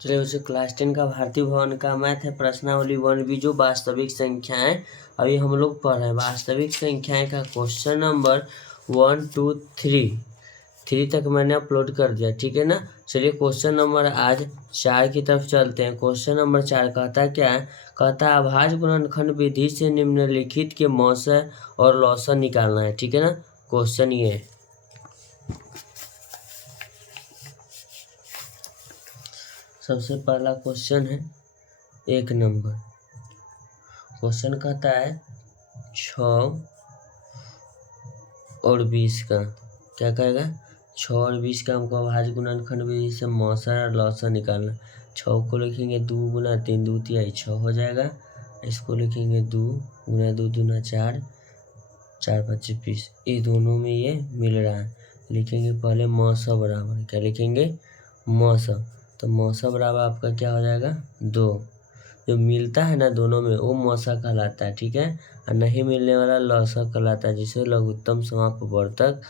चलिए बच्चों, क्लास 10 का भारतीय भवन का मैथ है प्रश्नावली 1B जो वास्तविक संख्याएं अभी हम लोग पढ़ रहे हैं। वास्तविक संख्याएं का क्वेश्चन नंबर 1 2 3 तक मैंने अपलोड कर दिया, ठीक है ना। चलिए क्वेश्चन नंबर आज 4 की तरफ चलते हैं। क्वेश्चन नंबर 4 कहता क्या है? कहता है अभाज्य गुणनखंड विधि से निम्नलिखित के मौसा और लौसा निकालना है, ठीक है ना। क्वेश्चन ये है, सबसे पहला क्वेश्चन है 1 नंबर। क्वेश्चन कहता है 6 और 20 का, क्या कहेगा? 6 और 20 का हमको अभाज्य गुणनखंड विधि से मौसा और लौसा निकालना। 6 को लिखेंगे 2 गुना 3 2 तिहाई 6 हो जाएगा। इसको लिखेंगे 2 गुना 2 दूना 4 4 5 20। ये दोनों में ये मिल रहा है। लिखेंगे पहले मौसा बराबर, क्या लिखेंगे? मौसा। तो मौसा बराबर आपका क्या हो जाएगा? 2। जो मिलता है ना दोनों में वो मौसा कहलाता है, ठीक है। और नहीं मिलने वाला लौसा कहलाता है, जिसे लघुत्तम समापवर्तक।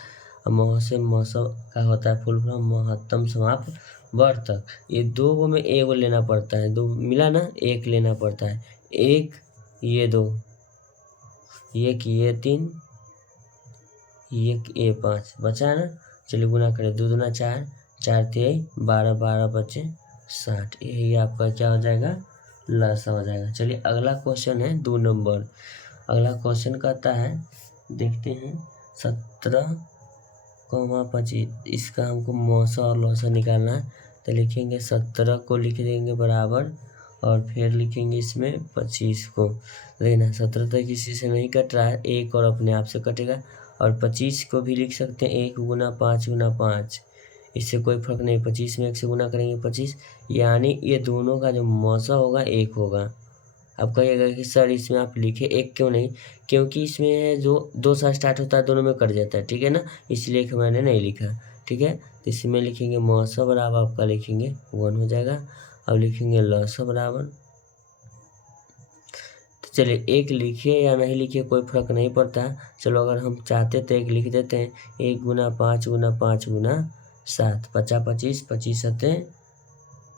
से मौसा का होता है फुल फॉर्म महत्तम समापवर्तक। ये दो में एक लेना पड़ता है, दो मिला ना, एक लेना पड़ता है। एक ये 2, एक ये 3, एक ये 5 बचा ना। चलिए गुना करें, 2 दूना 4 4 तिहाई 12 12 बचे 60। यही आपका क्या हो जाएगा? लसा हो जाएगा। चलिए अगला क्वेश्चन है 2 नंबर। अगला क्वेश्चन कहता है, देखते हैं 17, 25। इसका हमको मौसा और लौसा निकालना है। तो लिखेंगे 17 को लिख देंगे बराबर, और फिर लिखेंगे इसमें 25 को। लेकिन 17 तक इसी से नहीं कट रहा है, एक और अपने आप से कटेगा। और 25 को भी लिख सकते हैं 1 गुना 5 गुना 5, इससे कोई फर्क नहीं। 25 में 1 से गुना करेंगे 25, यानी ये दोनों का जो मौसा होगा 1 होगा। अब कहिएगा कि सर इसमें आप लिखे 1 क्यों नहीं? क्योंकि इसमें जो 2 से स्टार्ट होता है दोनों में कट जाता है, ठीक है ना, इसलिए मैंने नहीं लिखा, ठीक है। तो इसमें लिखेंगे मौसा बराबर आपका लिखेंगे 1 हो जाएगा। अब लिखेंगे लौसा बराबर, तो चलिए 1 लिखिए या नहीं लिखिए कोई फर्क नहीं पड़ता। चलो अगर हम चाहते तो 1 लिख देते हैं। 1 गुना 5 गुना 5 गुना 7 50 25 25 सत्ते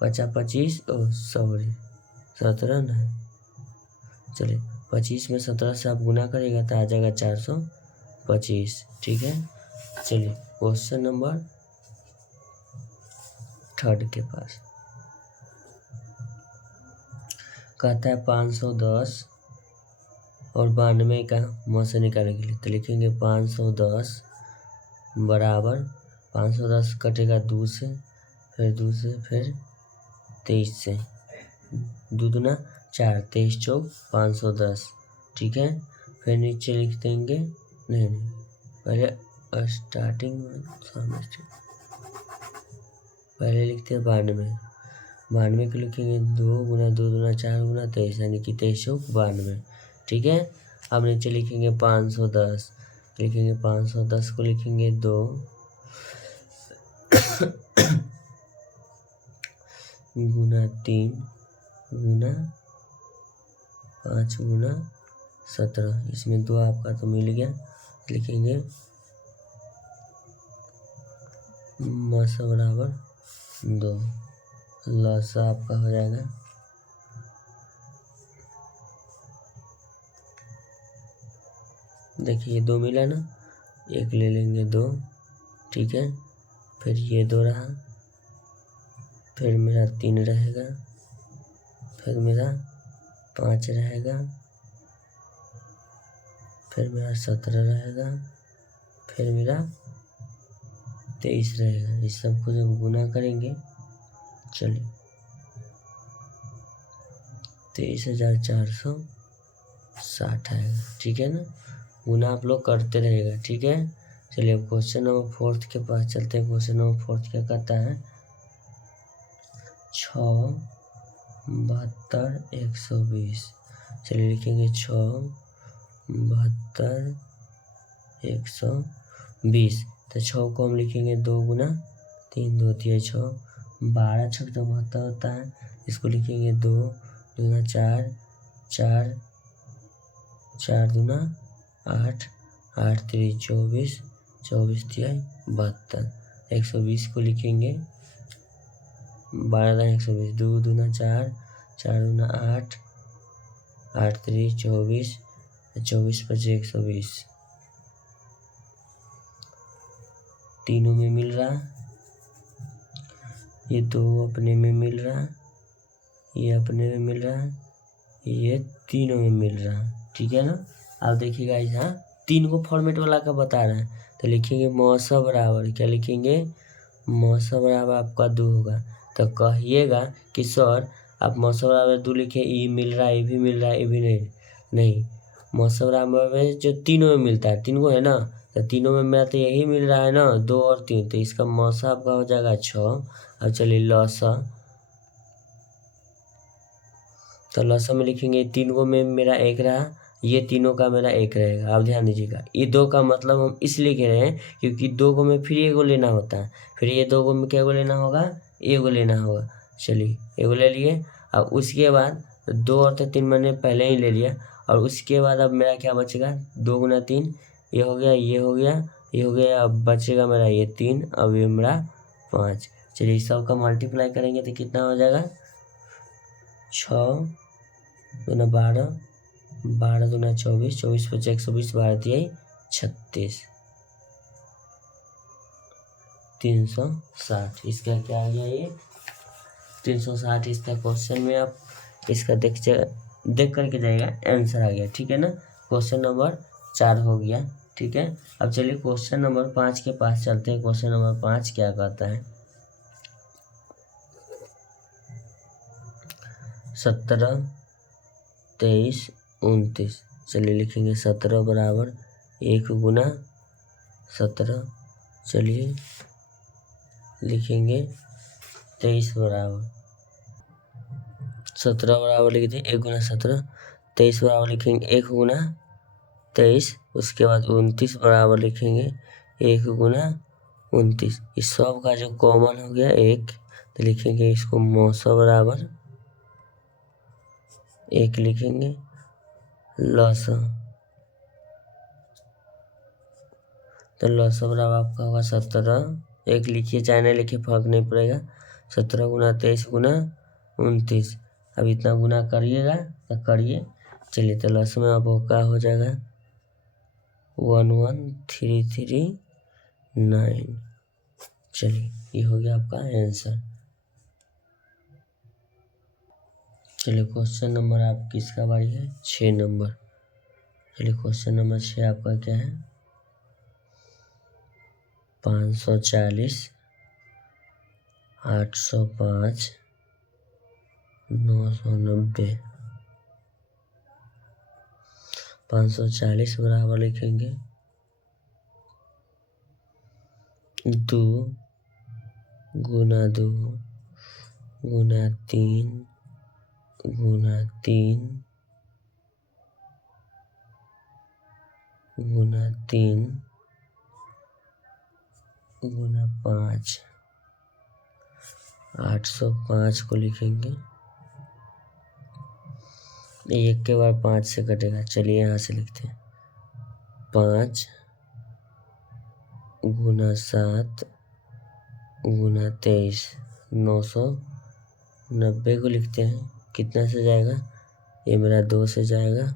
50 25 सॉरी 17 ना। चलिए 25 में 17 से आप गुना करिएगा तो आ जाएगा 425, ठीक है। चलिए क्वेश्चन नंबर 3 के पास कहता है 510 और 92 का मौसा निकालने के लिए। तो लिखेंगे 510 बराबर 510 कटेगा 2 से, फिर 2 से, फिर 23 से, 2 दूना 4 23 चौक 510, ठीक है। फिर नीचे लिख देंगे, नहीं पहले स्टार्टिंग में पहले लिखते हैं 92। 92 को लिखेंगे 2 गुना 2 दूना 4 गुना 23, यानी कि 23 चौक 92, ठीक है। अब नीचे लिखेंगे 510, लिखेंगे 510 को लिखेंगे 2 गुना 3 गुना 5 गुना 17, इसमें 2 आपका तो मिल गया। लिखेंगे मौसा बराबर 2, लौसा आपका हो जाएगा देखिए 2 मिला ना, 1 ले लेंगे 2, ठीक है। फिर ये 2 रहा, फिर मेरा 3 रहेगा, फिर मेरा 5 रहेगा, फिर मेरा 17 रहेगा, फिर मेरा 23 रहेगा। इस सबको जब गुना करेंगे, चलिए 23,460 आएगा, ठीक है ना। गुना आप लोग करते रहेगा, ठीक है। चलिए अब क्वेश्चन नंबर 4 के पास चलते हैं। क्वेश्चन नंबर 4 क्या कहता है? 6 72 120। चलिए लिखेंगे 6 72 120। तो 6 को हम लिखेंगे 2 गुना 3 2 तिहाई 6, 12 छक तो 72 होता है। इसको लिखेंगे 2 दूना 4 4 4 दूना 8 8 3 24 24 तिहाई 72। 120 को लिखेंगे 12 120, 2 दूना 4, 4 दूना 8, 8 3 24, 24 5 120। तीनों में मिल रहा, ये दो अपने में मिल रहा, ये अपने में मिल रहा, ये तीनों में मिल रहा, ठीक है ना। अब देखिएगा यहाँ तीन को फॉर्मेट वाला का बता रहे हैं, तो लिखेंगे मौसा बराबर, क्या लिखेंगे, मौसा बराबर आपका 2 होगा। तो कहिएगा कि सर आप मौसा बराबर 2 लिखे, ये मिल रहा है, ये भी मिल रहा है, ये भी नहीं मौसा बराबर में जो तीनों में मिलता है, तीन को है ना, तो तीनों में मेरा तो यही मिल रहा है ना, 2 और 3, तो इसका मौसा आपका हो जाएगा 6। अब चलिए लौसा, तो लौसा में लिखेंगे तीन को में मेरा 1 रहा, ये तीनों का मेरा 1 रहेगा। अब ध्यान दीजिएगा, ये 2 का मतलब हम इसलिए कह रहे हैं क्योंकि 2 को में फिर एगो लेना होता है, फिर ये 2 को में क्या को लेना होगा, एगो लेना होगा। चलिए एगो ले लिए। अब उसके बाद 2 और 3 मैंने पहले ही ले लिया, और उसके बाद अब मेरा क्या बचेगा, 2 गुना 3, ये हो गया, ये हो गया, ये हो गया, अब बचेगा मेरा ये 3, अब ये मेरा 5। चलिए इस सब का मल्टीप्लाई करेंगे तो कितना हो जाएगा, 6 दूना 12, 12 दूना 24, 24 5 120, 12 दिया 36, 360। इसका क्या आ गया, ये 360 इसका क्वेश्चन में आप इसका देख करके जाइएगा, आंसर आ गया, ठीक है ना। क्वेश्चन नंबर 4 हो गया, ठीक है। अब चलिए क्वेश्चन नंबर 5 के पास चलते हैं। क्वेश्चन नंबर 5 क्या कहता है, 17 23 29। चलिए लिखेंगे 17 बराबर 1 गुना 17, चलिए लिखेंगे 23 बराबर 17 बराबर लिख दें 1 गुना 17, 23 बराबर लिखेंगे 1 गुना 23, उसके बाद 29 बराबर लिखेंगे 1 गुना 29। इस सब का जो कॉमन हो गया 1, तो लिखेंगे इसको मौसा बराबर 1 लिखेंगे, लौसा, तो लौसा बराबर आपका होगा 17, 1 लिखिए चाहे नहीं लिखिए फर्क नहीं पड़ेगा, 17 गुना 23 गुना 29। अब इतना गुना करिएगा तो करिए। चलिए तो लौसा में आपको क्या हो जाएगा, 11339। चलिए ये हो गया आपका आंसर। चलिए क्वेश्चन नंबर आप किसका बारी है, 6 नंबर। चलिए क्वेश्चन नंबर 6 आपका क्या है, 540 805 990। 540 बराबर लिखेंगे 2 गुना 2 गुना 3 गुना 3 गुना 3 गुना 5। 805 को लिखेंगे, एक के बाद 5 से कटेगा, चलिए यहाँ से लिखते हैं 5 गुना 7 गुना 23, 990 को लिखते हैं, कितना से जाएगा, ये मेरा 2 से जाएगा,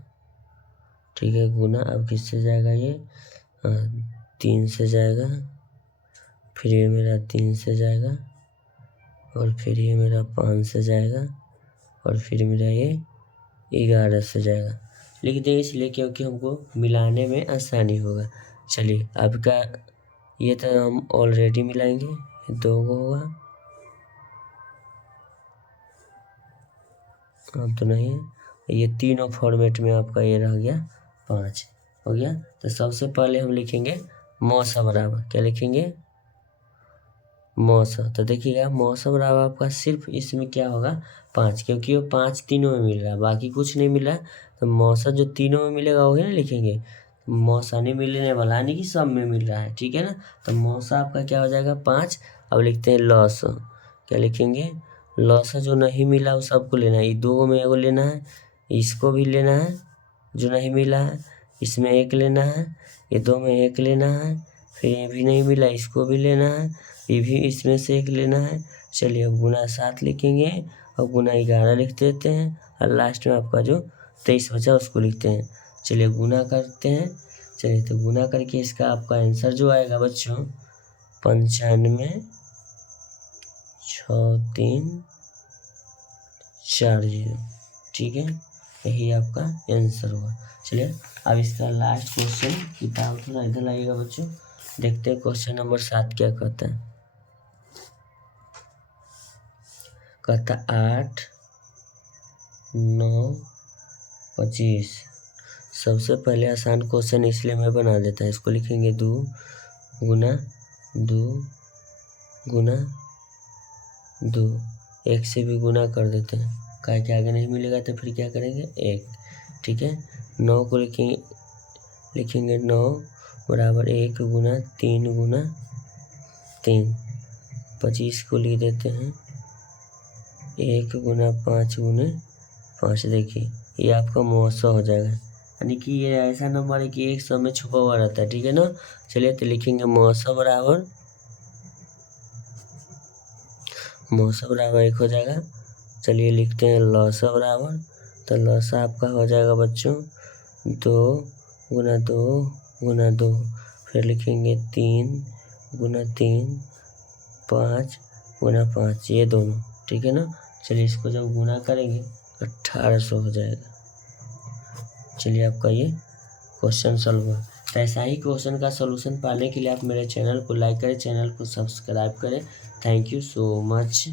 ठीक है, गुना अब किससे जाएगा, ये 3 से जाएगा, फिर ये मेरा 3 से जाएगा, और फिर ये मेरा 5 से जाएगा, और फिर मेरा ये 11 से जाएगा। लिख दें इसलिए क्योंकि हमको मिलाने में आसानी होगा। चलिए आपका ये तो हम ऑलरेडी मिलाएंगे, 2 को होगा, अब तो नहीं है, ये तीनों फॉर्मेट में आपका ये रह गया 5 हो गया। तो सबसे पहले हम लिखेंगे मौसा बराबर, क्या लिखेंगे, मौसा। तो देखिएगा मौसा बराबर आपका सिर्फ इसमें क्या होगा 5, क्योंकि वो 5 तीनों में मिल रहा है, बाकी कुछ नहीं मिल रहा है, तो मौसा जो तीनों में मिलेगा वही ना लिखेंगे, मौसा नहीं मिलने वाला यानी कि सब में मिल रहा है, ठीक है ना। तो मौसा आपका क्या हो जाएगा 5। अब लिखते हैं लौसा, क्या लिखेंगे, लौसा जो नहीं मिला वो सबको लेना है, ये 2 में एगो लेना है, इसको भी लेना है जो नहीं मिला है, इसमें 1 लेना है, ये 2 में 1 लेना है, फिर ये भी नहीं मिला इसको भी लेना है, ये भी इसमें से 1 लेना है, चलिए अब गुना 7 लिखेंगे और गुना 11 लिख देते हैं और लास्ट में आपका जो 23 बचा उसको लिखते हैं। चलिए गुना करते हैं। चलिए तो गुना करके इसका आपका आंसर जो आएगा बच्चों 95 6340। ठीक है, यही आपका आंसर हुआ। चलिए अब इसका लास्ट क्वेश्चन, किताब थोड़ा इधर लाइएगा बच्चों, देखते हैं क्वेश्चन नंबर 7 क्या कहता है। कहता 8 9 25। सबसे पहले आसान क्वेश्चन इसलिए मैं बना देता है। इसको लिखेंगे 2 गुना 2 गुना 2। 1 से भी गुना कर देते हैं, क्या के आगे नहीं मिलेगा तो फिर क्या करेंगे 1। ठीक है, 9 को लिखेंगे 9 बराबर 1 गुना 3 गुना 3। 25 को लिख देते हैं 1 गुना 5 गुने 5। देखिए ये आपका महोत्सव हो जाएगा, यानी कि ये ऐसा नंबर है कि 100 में छुपा हुआ रहता है। ठीक है ना। चलिए तो लिखेंगे महोत्सव बराबर 1 हो जाएगा। चलिए लिखते हैं लौसा बराबर, तो लौसा आपका हो जाएगा बच्चों 2 गुना 2 गुना 2। फिर लिखेंगे 3 गुना 3 5 गुना 5, ये दोनों। ठीक है ना। चलिए इसको जब गुना करेंगे 1800 हो जाएगा। चलिए आपका ये क्वेश्चन सॉल्व हुआ। तो ऐसा ही क्वेश्चन का सलूशन पाने के लिए आप मेरे चैनल को लाइक करें, चैनल को सब्सक्राइब करें। Thank you so much.